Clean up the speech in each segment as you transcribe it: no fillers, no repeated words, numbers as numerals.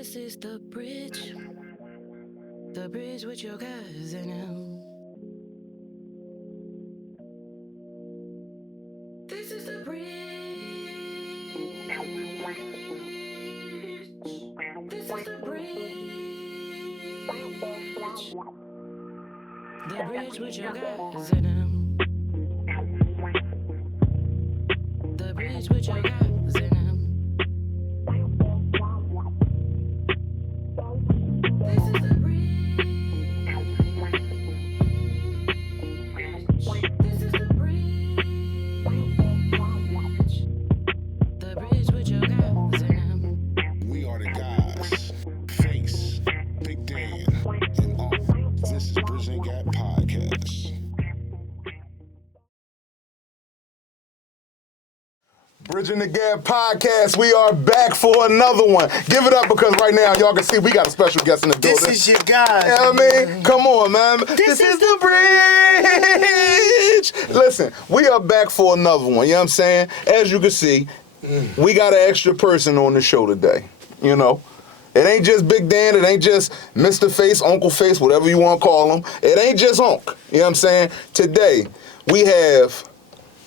This is the bridge with your cousin now. This is the bridge. This is the bridge. The bridge with your cousin now. The bridge with your cousin now. This is the bridge. This is the bridge. The bridge with your cousin now. We are the guys. Face, Big Dan, and all. This is Bridging Gap Podcast. Bridging the Gap Podcast. We are back for another one. Give it up because right now y'all can see we got a special guest in the building. This is your guys. You know what I mean? Come on, man. This is the bridge. Listen, we are back for another one. You know what I'm saying? As you can see, we got an extra person on the show today. You know? It ain't just Big Dan. It ain't just Mr. Face, Uncle Face, whatever you want to call him. It ain't just Unc. You know what I'm saying? Today, we have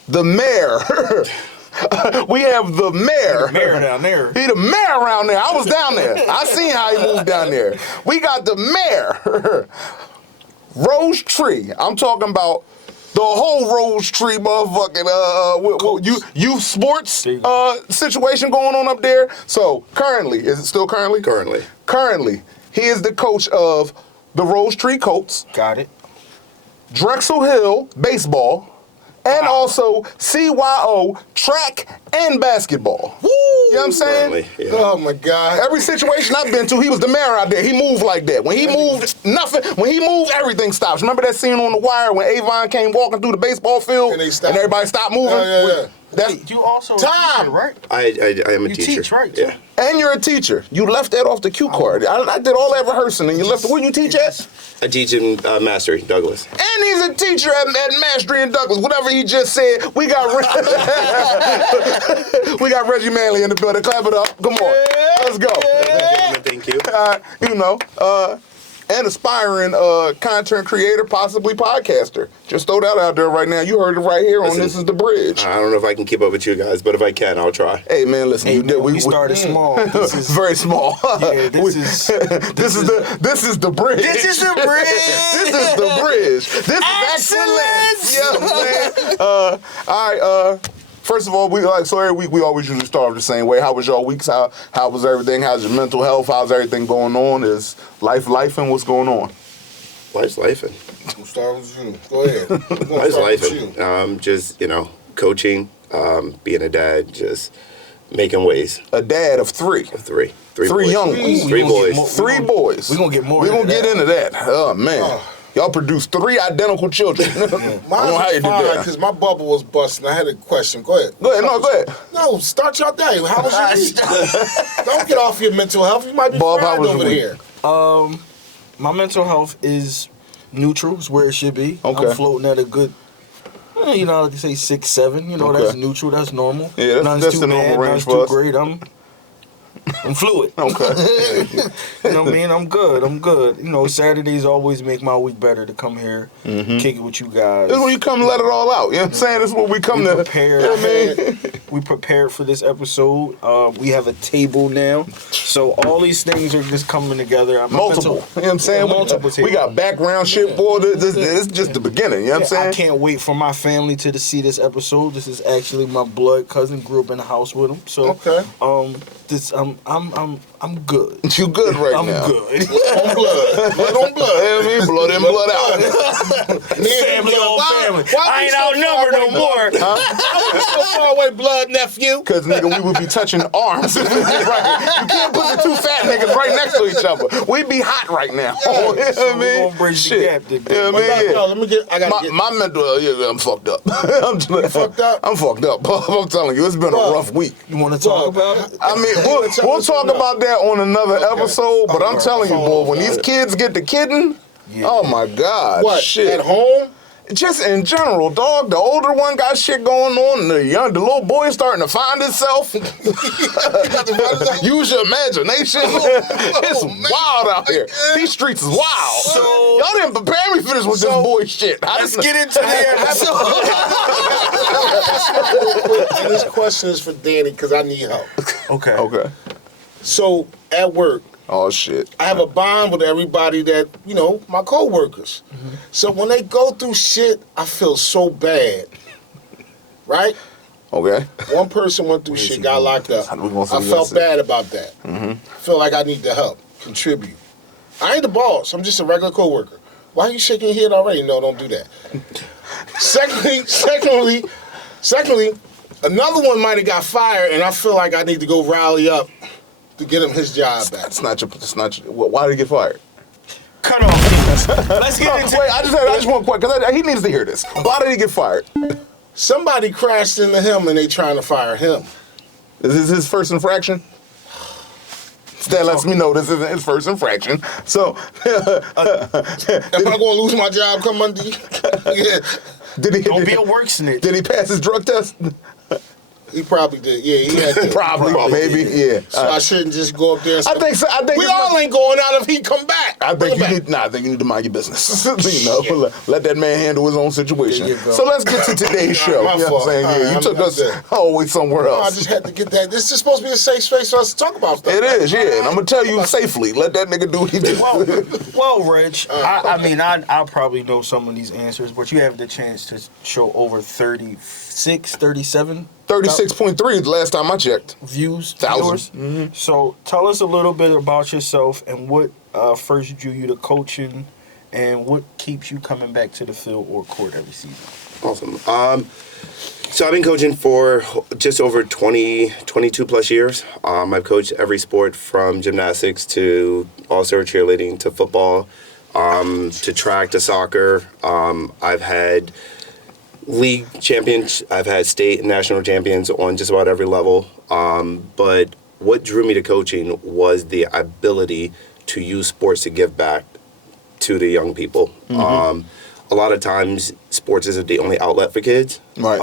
the mayor. We have the mayor. The mayor down there. He the mayor around there. I was down there. I seen how he moved down there. We got the mayor. Rose Tree. I'm talking about the whole Rose Tree motherfucking youth sports situation going on up there. So currently, is it still currently? Currently, he is the coach of the Rose Tree Colts. Got it. Drexel Hill baseball. And also CYO track and basketball. Woo! You know what I'm saying? Yeah. Oh my God. Every situation I've been to, he was the mayor out there. He moved like that. When he moved, nothing. When he moved, everything stops. Remember that scene on The Wire when Avon came walking through the baseball field and everybody stopped moving? Yeah. That's You also Tom. a teacher, right? I am a You teacher. teach, right? Yeah. and you're a teacher. You left that off the cue card. I did all that rehearsing and you left it. Where you teach at? I teach in Mastery, Douglas. And he's a teacher at Mastery and Douglas. Whatever he just said, we got Reggie Manley in the building. Clap it up. Come on. Let's go. Thank you. And aspiring content creator, possibly podcaster. Just throw that out there right now. You heard it right here on This Is the Bridge. I don't know if I can keep up with you guys, but if I can, I'll try. Hey man, listen. We started small. This is very small. Yeah, this is the bridge. This is the bridge. This is the bridge. This is excellence. You know what I'm saying? All right. First of all, we always usually start off the same way. How was your weeks? How was everything? How's your mental health? How's everything going on? Is life and what's going on? Life's lifing. We'll start with you. Go ahead. Life's lifing. Just, coaching, being a dad, just making ways. A dad of three. Of three. Three boys. young ones. Three boys. Three boys. We're going to get more We're going to get into that. Oh, man. Y'all produced 3 identical children. I don't know how you did that. Because my bubble was busting. I had a question. Go ahead. Go ahead. No, start your day. How was your week? Don't get off your mental health. You might be Bob, fried how was over your here. my mental health is neutral. It's where it should be. Okay. I'm floating at a good, like you say 6, 7. Okay. That's neutral. That's normal. Yeah, that's the normal range for us. Too great. I'm fluid. Okay. You know what I mean? I'm good. Saturdays always make my week better to come here, kick it with you guys. This is when you come let it all out. You know what I'm saying? This is when we come to prepare. You know what I mean? We prepared for this episode. We have a table now. So all these things are just coming together. Multiple. You know what I'm saying? Multiple We got background shit, boy. This is just the beginning. You know what I'm saying? I can't wait for my family to see this episode. This is actually my blood cousin. Grew up in the house with him. So Okay. I'm good. You good right now? I'm good. On blood. Blood on blood. You know what I mean? Blood in, blood out. Family on family. I ain't outnumbered no more. Why you so far away, blood nephew? Because, nigga, we would be touching arms. Right. You can't put the 2 fat niggas right next to each other. We'd be hot right now. You know what I mean? We're gonna bridge the gap today. You know what I mean? No, let me get. My mental, I'm fucked up. You fucked up? I'm fucked up. I'm telling you, it's been a rough week. You want to talk about it? I mean, we'll talk about that on another episode, but I'm telling you, boy, when these kids get to kidding, oh my God. What? Shit. At home? Just in general, dog. The older one got shit going on, and the little boy starting to find himself. Use your imagination. It's wild out here. These streets is wild. So- y'all didn't prepare me for this with this boy shit. Let's get into the episode. And this question is for Danny because I need help. Okay. Okay. So at work, Oh shit. I have a bond with everybody that, my coworkers. So when they go through shit, I feel so bad. Right? Okay. One person went through shit, got locked up. We gonna see I what felt you bad about that. Feel like I need to help, contribute. I ain't the boss. I'm just a regular coworker. Why are you shaking your head already? No, don't do that. Secondly, another one might have got fired, and I feel like I need to go rally up to get him his job back. It's not your. Why did he get fired? Cut off. Let's get into Wait, I just want to question because he needs to hear this. Why did he get fired? Somebody crashed into him, and they trying to fire him. Is this his first infraction? That lets me know this isn't his first infraction. So, Am I going to lose my job come Monday? Yeah. Don't be a work snitch. Did he pass his drug test? He probably did. Yeah, he had to. Probably, maybe, yeah. So I shouldn't just go up there and I think so. I think we all ain't going out if he come back. I think you need. I think you need to mind your business. Let that man handle his own situation. There you go. So let's get to today's show. My You know fault. what I'm saying? All Yeah, right, you took I'm us good. always somewhere No, I else. just had to get that. This is supposed to be a safe space for us to talk about stuff. It is, yeah. And I'm gonna tell you safely. Let that nigga do what he do. Well, Reg, I probably know some of these answers, but you have the chance to show over 36, 37 36.3 the last time I checked. views. Thousand. Viewers. So tell us a little bit about yourself and what first drew you to coaching and what keeps you coming back to the field or court every season. Awesome. So I've been coaching for just over 22 plus years. I've coached every sport from gymnastics to all-star cheerleading to football, to track to soccer. I've had league champions, I've had state and national champions on just about every level. But what drew me to coaching was the ability to use sports to give back to the young people. A lot of times, sports isn't the only outlet for kids. Right.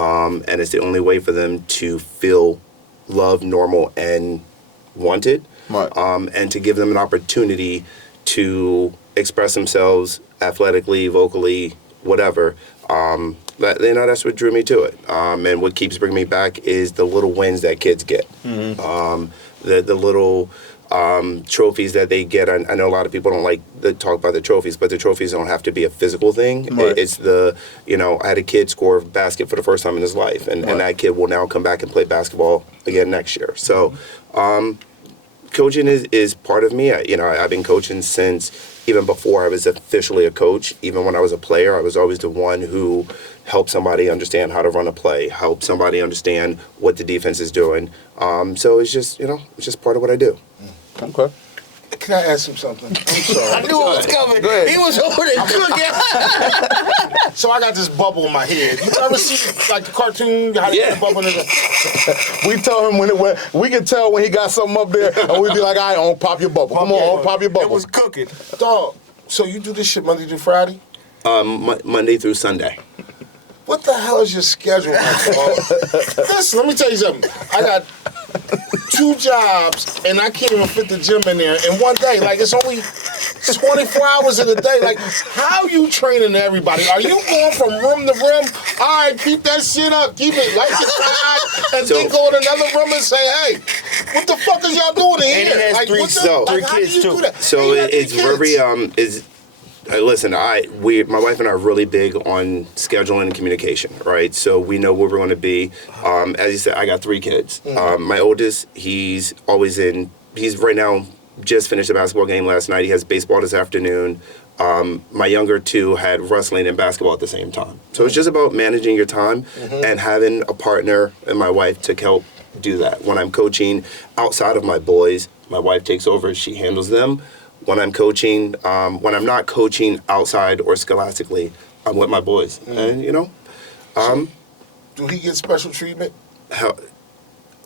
And it's the only way for them to feel loved, normal, and wanted. Right. And to give them an opportunity to express themselves athletically, vocally, whatever. That's what drew me to it. And what keeps bringing me back is the little wins that kids get. The little trophies that they get. I know a lot of people don't like to talk about the trophies, but the trophies don't have to be a physical thing. Right. It's I had a kid score a basket for the first time in his life, and that kid will now come back and play basketball again next year. So coaching is part of me. I've been coaching since even before I was officially a coach. Even when I was a player, I was always the one who helped somebody understand how to run a play, help somebody understand what the defense is doing. So it's just part of what I do. Okay. Can I ask him something? I'm sorry. I knew it was coming. Go ahead. He was over there cooking. So I got this bubble in my head. You ever see like the cartoon? How they put the bubble in the... We tell him when we can tell when he got something up there, and we be like, "I don't pop your bubble. Come on, pop your It bubble." was cooking. Dog, so you do this shit Monday through Friday? Monday through Sunday. What the hell is your schedule like, dog? Listen, let me tell you something. I got 2 jobs, and I can't even fit the gym in there in one day. Like, it's only 24 hours in a day. Like, how you training everybody? Are you going from room to room? All right, keep that shit up. Keep it like it's high, and then go in another room and say, hey, what the fuck is y'all doing in And here? he has Like, three what the, kids, like, how do kids, you too. do that? So And you got it's 3 kids. very listen, my wife and I are really big on scheduling and communication, right? So we know where we're going to be. As you said, I got 3 kids. My oldest, he's right now just finished a basketball game last night. He has baseball this afternoon. My younger 2 had wrestling and basketball at the same time. So it's just about managing your time and having a partner and my wife to help do that. When I'm coaching outside of my boys, my wife takes over. She handles them. When I'm coaching, when I'm not coaching outside or scholastically, I'm with my boys. And, Do he get special treatment?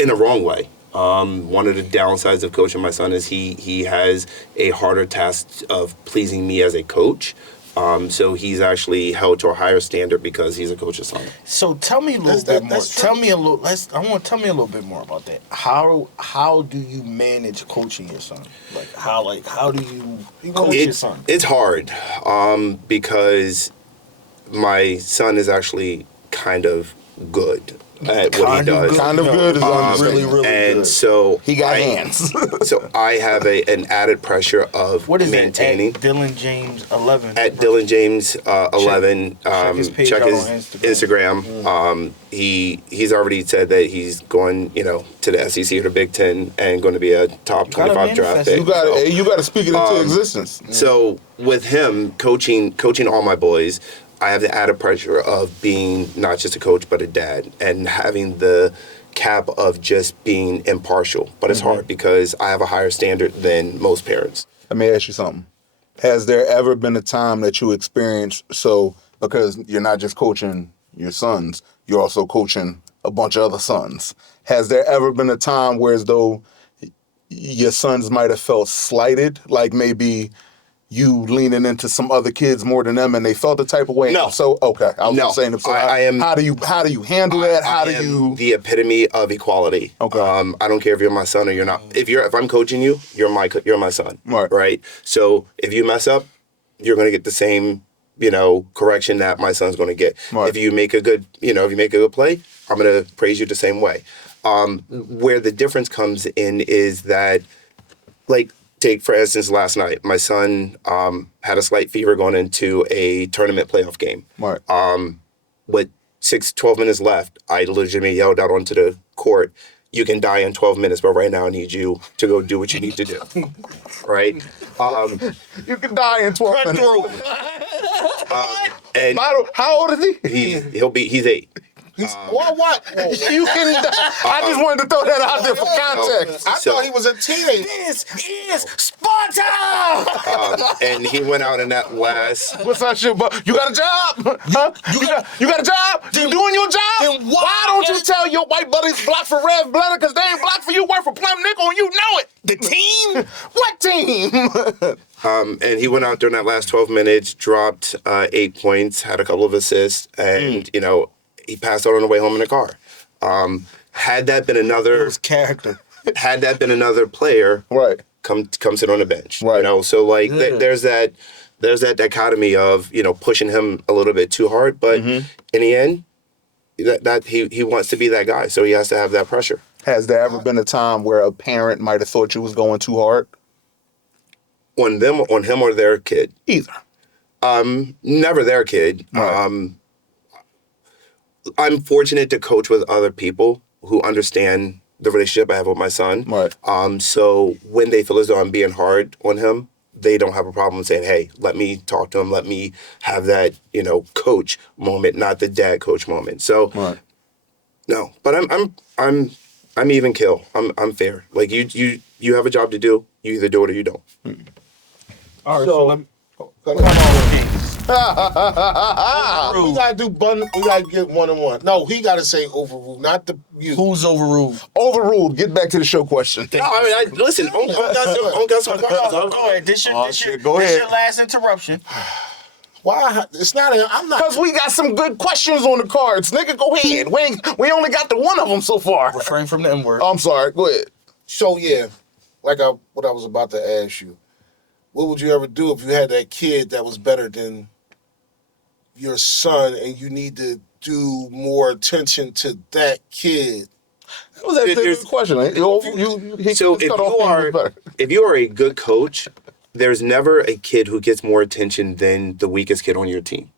in a wrong way. One of the downsides of coaching my son is he has a harder task of pleasing me as a coach. So he's actually held to a higher standard because he's a coach's son. So tell me a little bit more. Tell me a little. Tell me a little bit more about that. How do you manage coaching your son? How do you coach your son? It's hard because my son is actually kind of good at what he does. Kind of good is really, really and good. so He got hands. So I have an added pressure of What is maintaining. that? At Dylan James 11. At Dylan James 11, check his page check out his on Instagram. He's already said that he's going, to the SEC or the Big Ten and going to be a top 25 draft pick. You got to speak it into existence. So with him coaching all my boys, I have the added pressure of being not just a coach but a dad and having the cap of just being impartial. But it's hard because I have a higher standard than most parents. Let me ask you something. Has there ever been a time that you experienced, because you're not just coaching your sons, you're also coaching a bunch of other sons. Has there ever been a time where as though your sons might have felt slighted, like maybe you leaning into some other kids more than them and they felt the type of way? No. So, okay. I was just saying, so I am. how do you handle that? How I do am you... the epitome of equality. Okay. I don't care if you're my son or you're not. If I'm coaching you, you're my son. Right. So if you mess up, you're going to get the same, correction that my son's going to get. Right. If you make a good, play, I'm going to praise you the same way. Where the difference comes in is that, take for instance last night, my son had a slight fever going into a tournament playoff game. Right. With 12 minutes left, I legitimately yelled out onto the court, "You can die in 12 minutes, but right now I need you to go do what you need to do." Right? You can die in 12 minutes. And How old is he? he's 8. What? You can. I just wanted to throw that out there for context. I thought he was a teenager. This is Sparta! And he went out in that last. What's that shit? But you got a job? Huh? You got a job? You doing your job? Then why don't you tell your white buddies black for red blood? Because they ain't black for you. Work for Plum Nickel, and you know it. The team? What team? And he went out during that last 12 minutes, dropped 8 points, had a couple of assists, and he passed out on the way home in the car. Had that been another character, had that been another player, Right. come sit on the bench, Right. So there's that dichotomy of pushing him a little bit too hard, but in the end, that he wants to be that guy, so he has to have that pressure. Has there ever been a time where a parent might have thought you was going too hard? On him or their kid? Either. Never their kid. Right. I'm fortunate to coach with other people who understand the relationship I have with my son. Right. So when they feel as though I'm being hard on him, they don't have a problem saying, "Hey, let me talk to him. Let me have that, coach moment, not the dad coach moment." So, Right. no. But I'm even kill. I'm fair. Like you have a job to do. You either do it or you don't. All right, so let me... We gotta do we gotta get 1-on-1. No, he gotta say overruled, not you. Who's overruled? Overruled. Get back to the show question. No, I mean, listen. I got some questions. Go ahead. This Go ahead. your last interruption. Why? It's not. I'm not. Because we got some good questions on the cards. Nigga, go ahead. We only got the one of them so far. Refrain from the N-word. I'm sorry. Go ahead. So yeah, what I was about to ask you. What would you ever do if you had that kid that was better than your son, and you need to do more attention to that kid? That was a good question. So if you are a good coach, there's never a kid who gets more attention than the weakest kid on your team.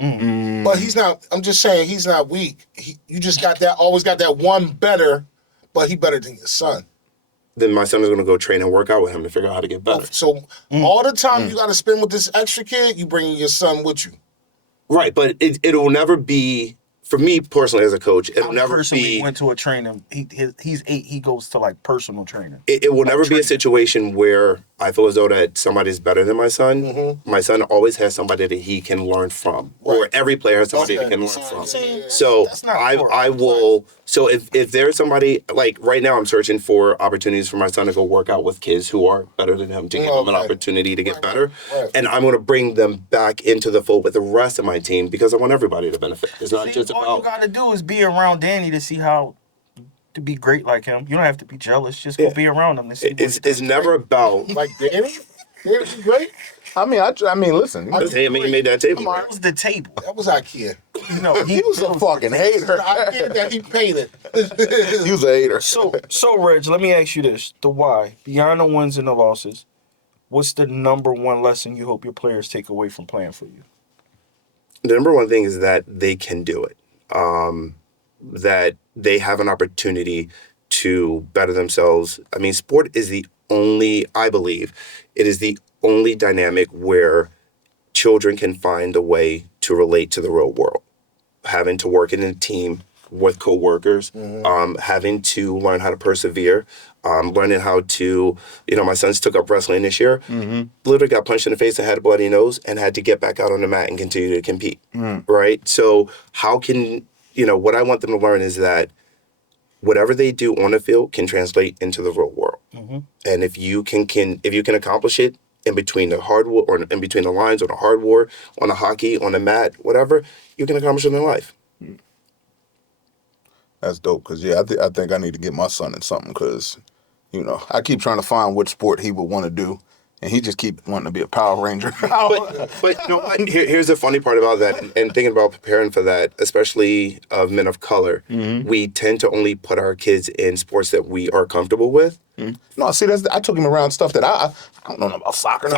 Mm-hmm. But he's not. I'm just saying he's not weak. You just always got that one better, but he better than your son. Then my son is going to go train and work out with him to figure out how to get better. So all the time you got to spend with this extra kid, you bringing your son with you. Right, but it will never be, for me personally as a coach, it'll never personally be... went to a training. He's 8. He goes to personal training. It will never be a situation where I feel as though that somebody's better than my son, my son always has somebody that he can learn from. Or every player has somebody that he can learn from. So I will. So if there's somebody, like right now I'm searching for opportunities for my son to go work out with kids who are better than him to give them an opportunity to get better. And I'm going to bring them back into the fold with the rest of my team because I want everybody to benefit. It's not just about... All you got to do is be around Danny to see how to be great like him. You don't have to be jealous. Just go be around him. And see it's never about... Like Danny? Danny's great? I mean, listen. He made that table. That was the table. That was IKEA. No, He was a fucking hater. I get that he painted. He was a hater. So Reg, let me ask you this: the why beyond the wins and the losses. What's the number one lesson you hope your players take away from playing for you? The number one thing is that they can do it. That they have an opportunity to better themselves. I mean, sport is the only, I believe, it is the only dynamic where children can find a way to relate to the real world. Having to work in a team with coworkers, having to learn how to persevere, learning how to, my sons took up wrestling this year, literally got punched in the face and had a bloody nose and had to get back out on the mat and continue to compete, right? So how can, what I want them to learn is that whatever they do on the field can translate into the real world. And if you can accomplish it in between the hardwood or in between the lines on the hardwood, on the hockey, on the mat, whatever, you can accomplish it in life. That's dope, because, I think I need to get my son in something, because, I keep trying to find which sport he would want to do, and he just keep wanting to be a Power Ranger. But here's the funny part about that, and thinking about preparing for that, especially of men of color, we tend to only put our kids in sports that we are comfortable with. No, see, I took him around stuff that I don't know about soccer.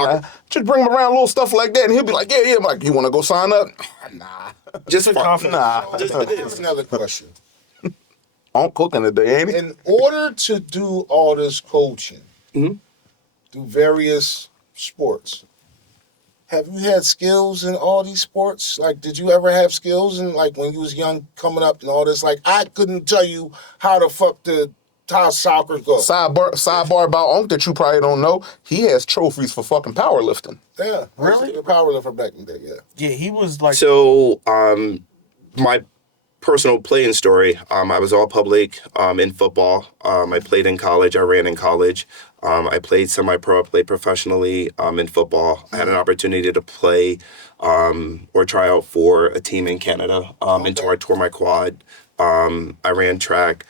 Just bring him around little stuff like that, and he'll be like, yeah. I'm like, you want to go sign up? Nah. Just Here's another question. I'm cooking today, ain't it? In order to do all this coaching through various sports, have you had skills in all these sports? Like, did you ever have skills in, like, when you was young, coming up and all this? Like, I couldn't tell you how soccer goes. Sidebar about Unc that you probably don't know. He has trophies for fucking powerlifting. Yeah. Really? A power lifter back in the day, yeah. Yeah, he was like... So, my personal playing story, I was all public in football. I played in college. I ran in college. I played semi-pro. I played professionally in football. I had an opportunity to play or try out for a team in Canada until I tore my quad. I ran track.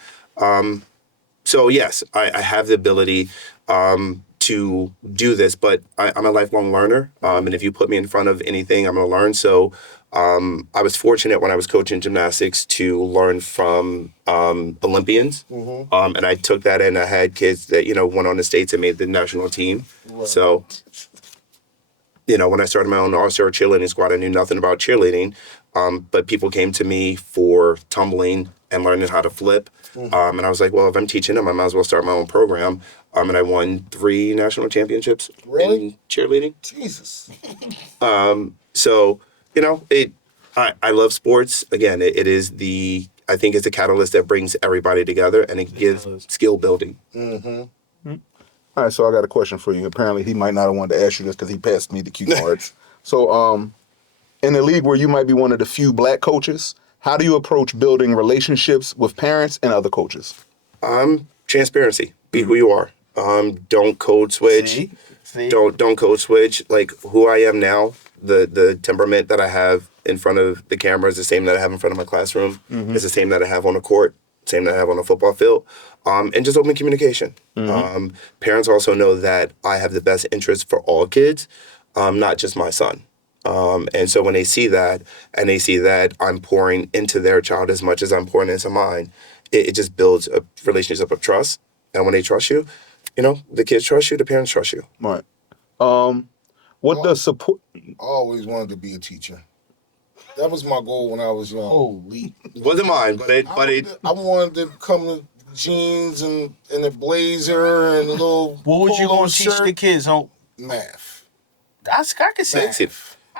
So, yes, I have the ability to do this, but I'm a lifelong learner. And if you put me in front of anything, I'm going to learn. So I was fortunate when I was coaching gymnastics to learn from Olympians. And I took that in. I had kids that, went on the States and made the national team. Right. So, when I started my own all-star cheerleading squad, I knew nothing about cheerleading. But people came to me for tumbling and learning how to flip. And I was like, well, if I'm teaching them, I might as well start my own program. And I won 3 national championships in cheerleading. Jesus. So, I love sports. Again, it is I think it's the catalyst that brings everybody together, and it gives skill building. All right, so I got a question for you. Apparently, he might not have wanted to ask you this because he passed me the cue cards. So, in a league where you might be one of the few black coaches, how do you approach building relationships with parents and other coaches? Transparency. Be who you are. Don't code switch. See? Don't code switch. Like who I am now, the temperament that I have in front of the camera is the same that I have in front of my classroom. It's the same that I have on the court, same that I have on the football field. And just open communication. Parents also know that I have the best interest for all kids, not just my son. And so when they see that, and they see that I'm pouring into their child as much as I'm pouring into mine, it just builds a relationship of trust. And when they trust you, the kids trust you, the parents trust you. Right. What does support... I always wanted to be a teacher. That was my goal when I was young. Holy. Wasn't mine, but I wanted to come to jeans and a blazer and a little What was you polo going to teach shirt. the kids, huh? Math. I can see See, it.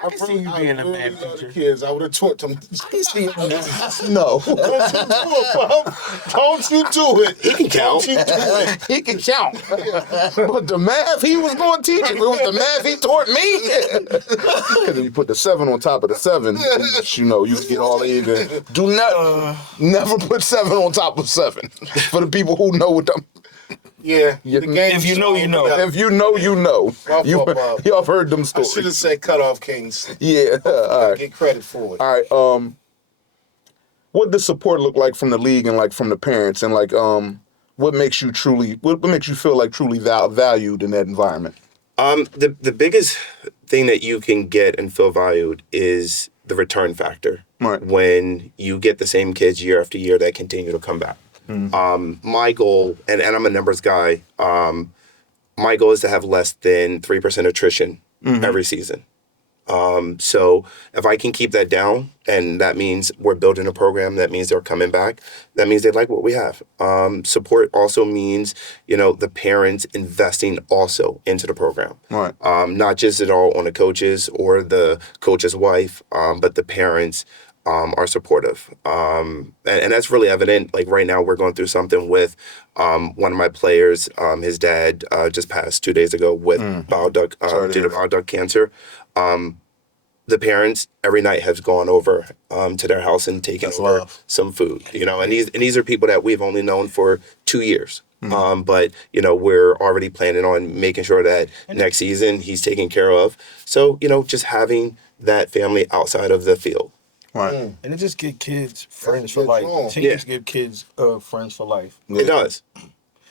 I can see you being a really math love the teacher. kids. I would have taught them. No. Don't you do it, Bob. Don't you do it. He can count. Don't you do it. He can count. But the math he was going to teach, it was the math he taught me. Because if you put the 7 on top of the 7, you know, you get all even. Do not, never put 7 on top of 7. For the people who know what them. Yeah. Yeah. The game If you know, you know. If you know, you know. My fault, Bob. Y'all have heard them I should have stories. said cutoff kings. Yeah. All right. Get credit for it. All right. What does support look like from the league and like from the parents, and like what makes you feel like truly valued in that environment? The biggest thing that you can get and feel valued is the return factor. Right. When you get the same kids year after year that continue to come back. My goal, and I'm a numbers guy, my goal is to have less than 3% attrition every season. So if I can keep that down, and that means we're building a program, that means they're coming back, that means they like what we have. Support also means, you know, the parents investing also into the program. Right. Not just at all on the coaches or the coach's wife, but the parents are supportive. And that's really evident. Like right now we're going through something with one of my players, his dad just passed 2 days ago with bile duct, due to bile duct cancer. The parents every night have gone over to their house and taken over some food, you know, and these are people that we've only known for 2 years. But, you know, we're already planning on making sure that next season he's taken care of. So, you know, just having that family outside of the field. Right. And it just give kids friends for good life. song. Teams give kids friends for life. It does.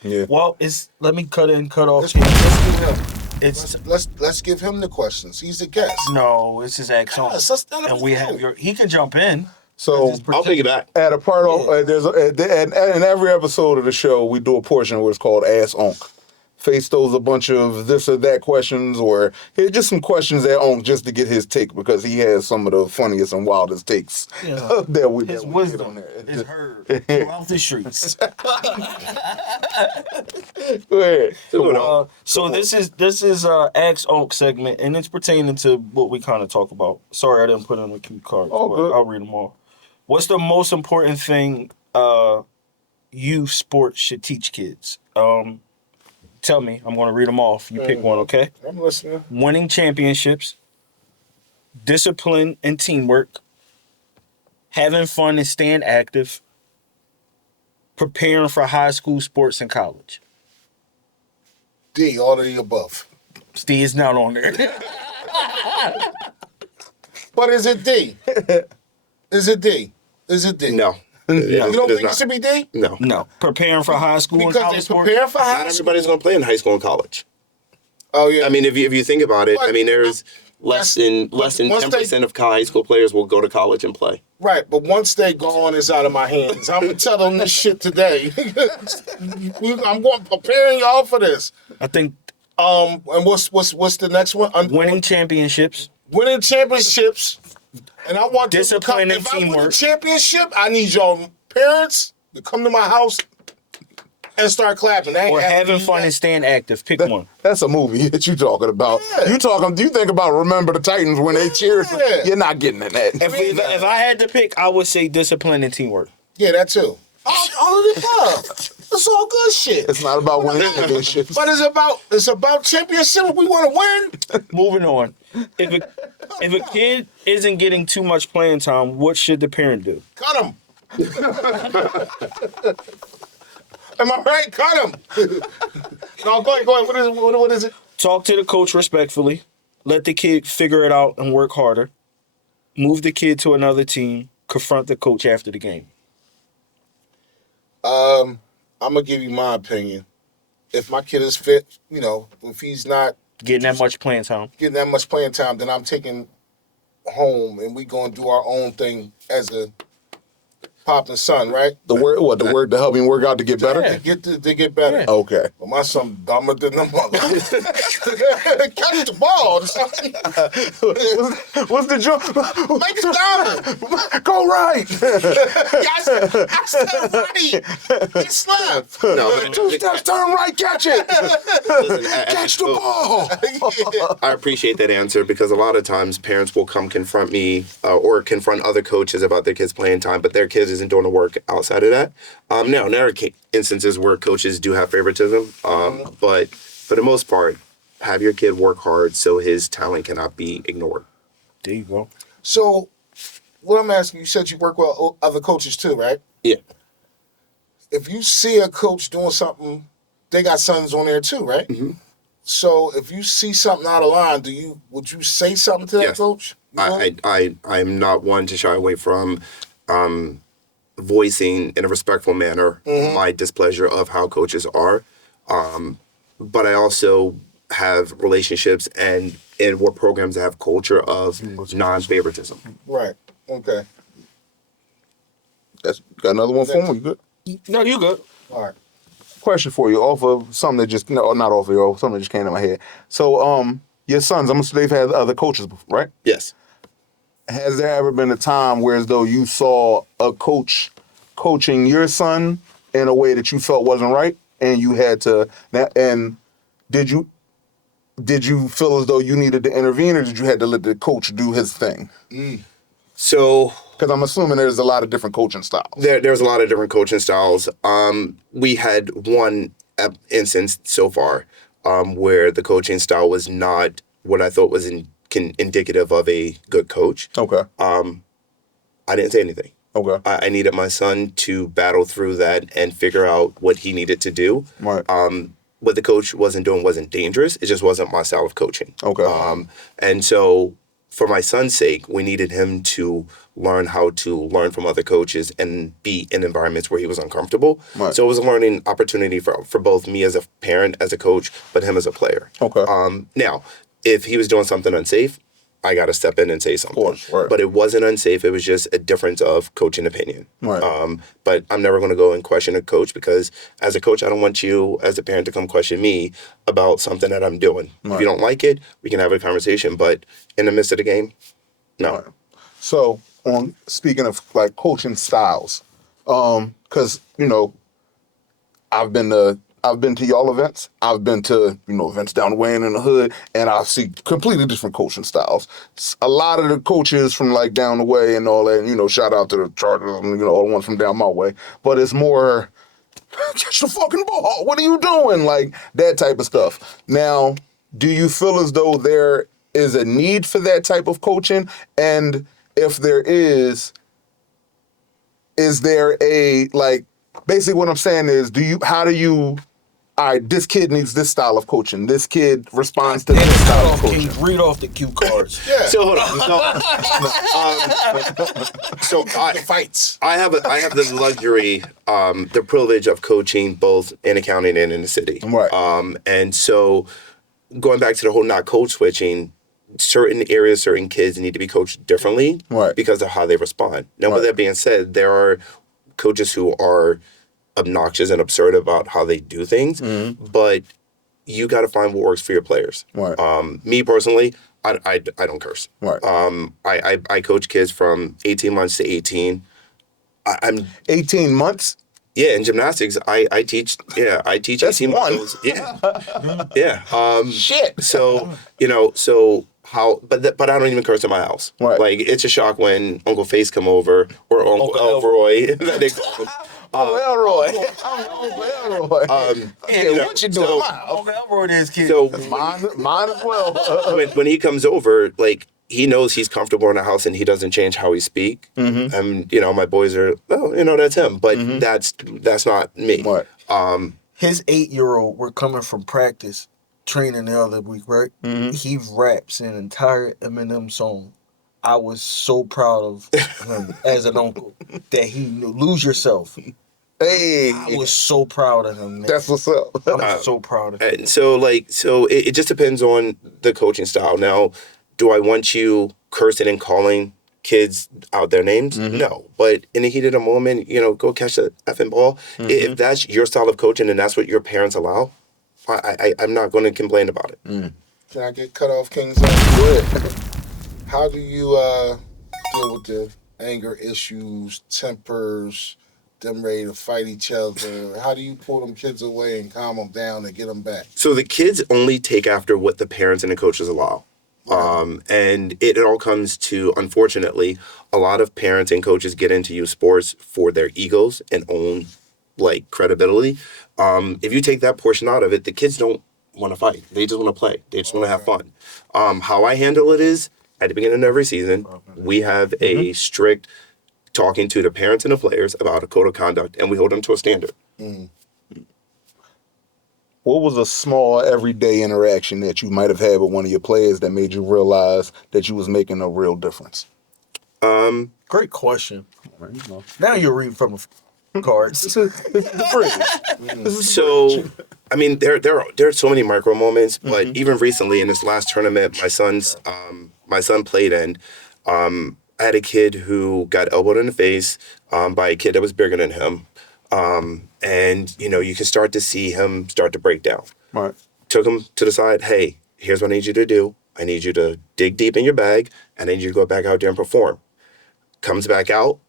Yeah. Well, let me cut off. Let's give him the questions. He's the guest. No, it's his action. Yes, that's not And we have he can jump in. So I'll take it back. at a part of in every episode of the show, we do a portion where it's called Ask Onk. Face those a bunch of this or that questions, or just some questions at Onk just to get his take, because he has some of the funniest and wildest takes that we His get on wisdom there. is heard throughout the streets. Go ahead. So this is Ask Onk segment, and it's pertaining to what we kind of talk about. Sorry, I didn't put in the cue cards. Oh, but good. I'll read them all. What's the most important thing youth sports should teach kids? Tell me. I'm going to read them off. You pick one, okay? I'm listening. Winning championships, discipline and teamwork, having fun and staying active, preparing for high school sports and college. D, all of the above. Steve is not on there. But is it D? Is it D? Is it D? No. You don't It is think it should be D? No. No. Preparing for high school and Because college they sports. prepare for high Not school. everybody's going to play in high school and college. Oh yeah. I mean, if you think about it, I mean, there's less than once 10% of high school players will go to college and play. right, but once they go on, it's out of my hands. I'm gonna tell them this shit today. I'm going preparing y'all for this. I think And what's the next one? winning championships, Winning championships. And I want them to come. Discipline and If I win a teamwork. championship, I need y'all parents to come to my house and start clapping. They ain't or have to having do fun that. and staying active. Pick one. That's a movie that you talking about. Yeah. You think about Remember the Titans when they cheered. Yeah. You're not getting in that. If I had to pick, I would say discipline and teamwork. Yeah, that too. All of the above. It's all good shit. It's not about winning championships. But it's about championship. We want to win. Moving on. If a kid isn't getting too much playing time, what should the parent do? Cut him. Am I right? Cut him. No, go ahead. What is it? Talk to the coach respectfully. Let the kid figure it out and work harder. Move the kid to another team. Confront the coach after the game. I'm gonna give you my opinion. If my kid is fit, if he's not Getting that much playing time. getting that much playing time, then I'm taking home and we gonna do our own thing as a Pop and son, right? The word to help him work out to get better? To get better. Yeah. Okay. Well, my son dumber than the mother. Catch the ball. What's the joke? Make it down. Go right. I said right. It's left. No, 2 steps, turn right, catch it. listen, Catch the ball. I appreciate that answer because a lot of times parents will come confront me or confront other coaches about their kids' playing time, but their kids isn't doing the work outside of that. Now, there are instances where coaches do have favoritism, but for the most part, have your kid work hard so his talent cannot be ignored. There you go. So, what I'm asking, you said you work with other coaches too, right? Yeah. If you see a coach doing something, they got sons on there too, right? Mm-hmm. So if you see something out of line, would you say something to that Yes. coach? You would? I'm not one to shy away from voicing in a respectful manner my displeasure of how coaches are. But I also have relationships and what programs that have culture of non-favoritism. Right. Okay. That's got another one for me. You good? No, you good. All right. Question for you, off of something that just not off of you, something that just came to my head. So, your sons, I'm assuming they've had other coaches before, right? Yes. Has there ever been a time where as though you saw a coach coaching your son in a way that you felt wasn't right, and you had to? And did you feel as though you needed to intervene, or did you have to let the coach do his thing? So Because I'm assuming there's a lot of different coaching styles. there's a lot of different coaching styles. We had one instance so far where the coaching style was not what I thought was indicative of a good coach. Okay. I didn't say anything. Okay. I needed my son to battle through that and figure out what he needed to do. Right. What the coach wasn't doing wasn't dangerous. It just wasn't my style of coaching. Okay. And so for my son's sake, we needed him to learn how to learn from other coaches and be in environments where he was uncomfortable. Right. So it was a learning opportunity for both me as a parent, as a coach, but him as a player. Okay. Now, if he was doing something unsafe, I got to step in and say something. course, right. But it wasn't unsafe. It was just a difference of coaching opinion. Right. But I'm never going to go and question a coach because as a coach, I don't want you as a parent to come question me about something that I'm doing. Right. If you don't like it, we can have a conversation. But in the midst of the game, no. Right. So, on speaking of like coaching styles, because I've been to y'all events. I've been to events down the way and in the hood, and I see completely different coaching styles. A lot of the coaches from like down the way and all that. And, shout out to the Chargers, all the ones from down my way. But it's more catch the fucking ball. What are you doing? Like that type of stuff. Now, do you feel as though there is a need for that type of coaching? And if there is there a, like, basically what I'm saying is, all right, this kid needs this style of coaching. This kid responds to this style of coaching. Read off the cue cards. Yeah. So hold on. So The fights. I have the luxury, the privilege of coaching both in accounting and in the city. Right. And so going back to the whole not code switching, certain areas, certain kids need to be coached differently Right. because of how they respond. Now, with Right. that being said, there are coaches who are obnoxious and absurd about how they do things, but you got to find what works for your players. Right. Me personally, I don't curse. Right. I coach kids from 18 months to 18. I'm 18 months? yeah, in gymnastics, I teach. Yeah, I teach That's 18 one. months. Yeah, yeah. Shit. So how? But I don't even curse in my house. Right. Like it's a shock when Uncle Face come over or Uncle Elroy. that they call him. Elroy. Uncle Elroy. Yeah, what you doing? so- Uncle Elroy is kid. So Mine as well. when he comes over, like he knows he's comfortable in the house and he doesn't change how he speak. And my boys are, that's him, but that's not me. Right. His 8-year-old, we're coming from practice, training the other week, right? He raps an entire Eminem song. I was so proud of him as an uncle that he knew, lose yourself. Hey. I was so proud of him, man. That's what's up. I'm so proud of him. And so it just depends on the coaching style. Now, do I want you cursing and calling kids out their names? No. But in the heat of the moment, go catch the effing ball. If that's your style of coaching and that's what your parents allow, I'm not going to complain about it. Can I get cut off, King's Up? How do you deal with the anger issues, tempers, them ready to fight each other? How do you pull them kids away and calm them down and get them back? So the kids only take after what the parents and the coaches allow. And it all comes to, unfortunately, a lot of parents and coaches get into youth sports for their egos and own credibility. If you take that portion out of it, the kids don't want to fight. They just want to play. They just want to have fun. How I handle it is, at the beginning of every season, we have a strict talking to the parents and the players about a code of conduct, and we hold them to a standard. What was a small everyday interaction that you might have had with one of your players that made you realize that you was making a real difference? Great question. Now you're reading from the cards. This is the bridge. So, I mean, there are so many micro moments, but even recently in this last tournament, my son played in. I had a kid who got elbowed in the face by a kid that was bigger than him. And, you can start to see him start to break down. Right. Took him to the side. Hey, here's what I need you to do. I need you to dig deep in your bag, and I need you to go back out there and perform. Comes back out,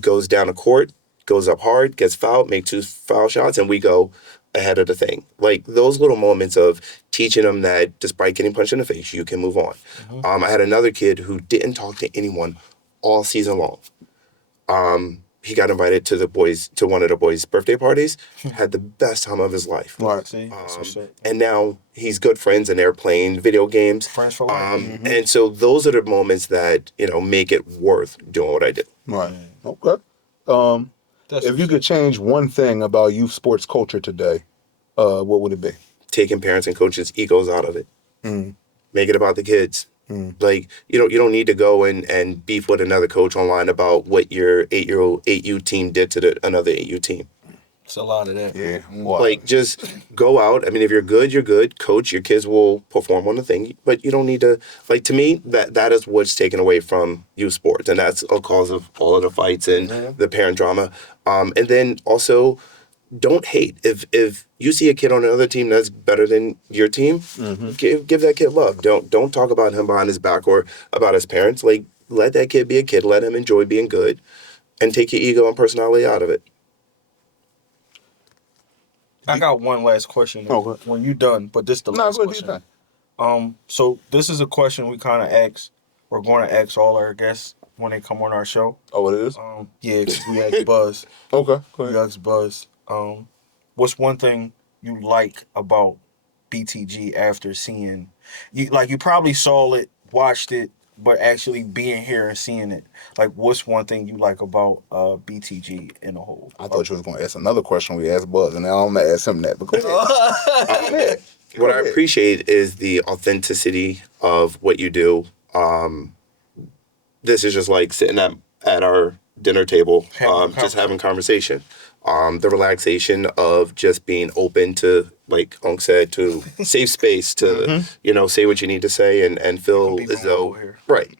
goes down the court, goes up hard, gets fouled, make 2 foul shots, and we go ahead of the thing. Like those little moments of teaching them that despite getting punched in the face, you can move on. I had another kid who didn't talk to anyone all season long. He got invited to one of the boys' birthday parties, had the best time of his life. Right. And now he's good friends and they're playing video games. Friends for life. And so those are the moments that, make it worth doing what I do. Right. Okay. If you could change one thing about youth sports culture today, what would it be? Taking parents and coaches' egos out of it. Make it about the kids. Like, you don't need to go and beef with another coach online about what your 8-year-old 8U team did to another 8U team. It's a lot of that. Yeah. Like, just go out. I mean, if you're good, you're good. Coach, your kids will perform on the thing. But you don't need to, to me, that is what's taken away from youth sports. And that's a cause of all of the fights and the parent drama. And then also, don't hate. If you see a kid on another team that's better than your team, give that kid love. Don't talk about him behind his back or about his parents. Like, let that kid be a kid. Let him enjoy being good, and take your ego and personality out of it. I got one last question. When you done, but this is the last question. So this is a question we kind of ask. We're going to ask all our guests when they come on our show. Oh, it is? Yeah, 'cause we asked Buzz. Okay. Go We ahead. asked Buzz. What's one thing you like about BTG after seeing you? Like, you probably saw it, watched it, but actually being here and seeing it. Like, what's one thing you like about BTG in a whole? I thought you was going to ask another question we asked Buzz, and now I'm going to ask him that. But go ahead. What I appreciate is the authenticity of what you do. This is just like sitting at our dinner table, just having conversation. The relaxation of just being open to, like Unc said, to safe space to, say what you need to say and feel as though, right.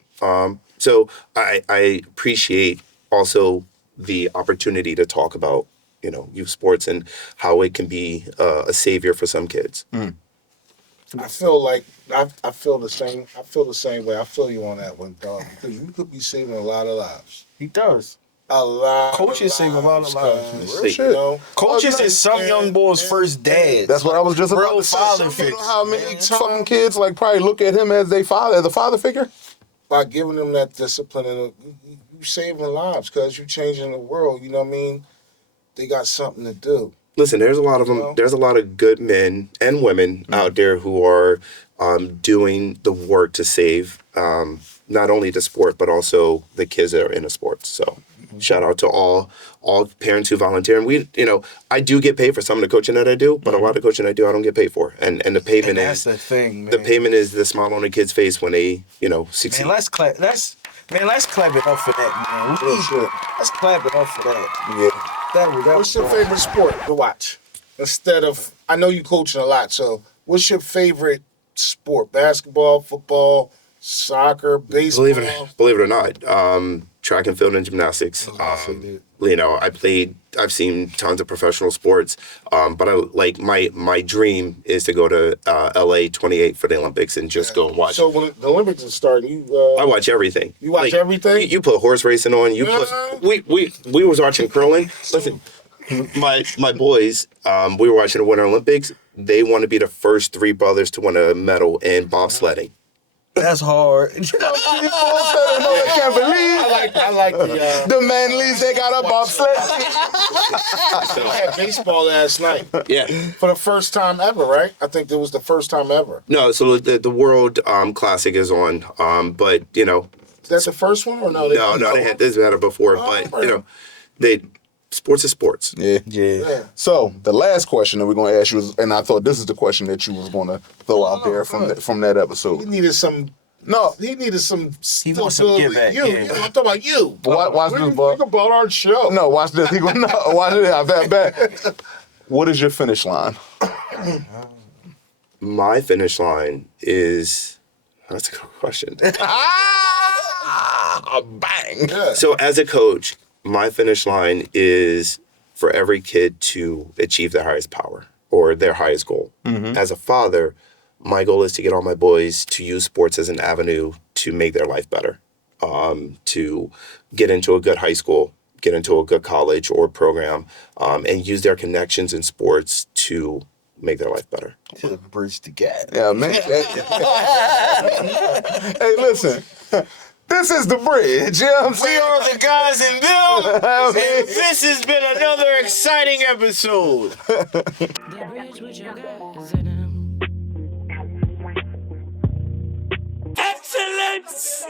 So I appreciate also the opportunity to talk about, youth sports and how it can be a savior for some kids. I feel like I feel the same. I feel the same way. I feel you on that one, dog. Because you could be saving a lot of lives. He does. A lot. Coaches save a lot of lives. Real shit. Coaches is some young boys' first dad. That's what I was just about Real to say. father You figure. know how many fucking kids probably look at him as their father, as a father figure? By giving them that discipline, and you saving lives because you changing the world. You know what I mean? They got something to do. Listen, there's a lot of them. There's a lot of good men and women out there who are doing the work to save not only the sport but also the kids that are in the sports. So, shout out to all parents who volunteer. And I do get paid for some of the coaching that I do, but a lot of coaching I do I don't get paid for. And the payment That's is the thing, man. the payment is the smile on the kid's face when they succeed. Man, let's clap. Let's clap it up for that, man. Real shit. Let's clap it up for that. Yeah. What's your favorite sport to watch? Instead of, I know you coaching a lot, so what's your favorite sport? Basketball, football, Soccer, baseball. Believe it or not, track and field and gymnastics. You know, I've seen tons of professional sports, but my dream is to go to LA 28 for the Olympics and just go and watch. So when the Olympics is starting, I watch everything. You watch everything? You put horse racing on. We was watching curling. Listen, my boys, we were watching the Winter Olympics. They want to be the first three brothers to win a medal in bobsledding. That's hard. I can't believe. I like The Manleys, they got a bobsled. I had baseball last night Yeah. for the first time ever, right? I think it was the first time ever. No, so the World Classic is on, but you know. Is that the first one or no? No, they had this matter before, but you know, sports is sports. Yeah. So the last question that we're going to ask you is, and I thought this is the question that you was going to throw out there from that He episode. needed some. No. He needed some. He wants some give back. You, Yeah. I'm talking about you. Watch We this, can bro. think about our show. No, watch this. He going, no, watch this. I bet. What is your finish line? My finish line is. That's a good question. Bang. Yeah. So as a coach, my finish line is for every kid to achieve their highest power or their highest goal. As a father, my goal is to get all my boys to use sports as an avenue to make their life better, to get into a good high school, get into a good college or program, and use their connections in sports to make their life better. To bridge the gap. Yeah, man. Hey, listen. This is the bridge. You know what I'm We saying? are the guys in Bill, I and mean, this has been another exciting episode. The bridge with your guys in them. Excellence!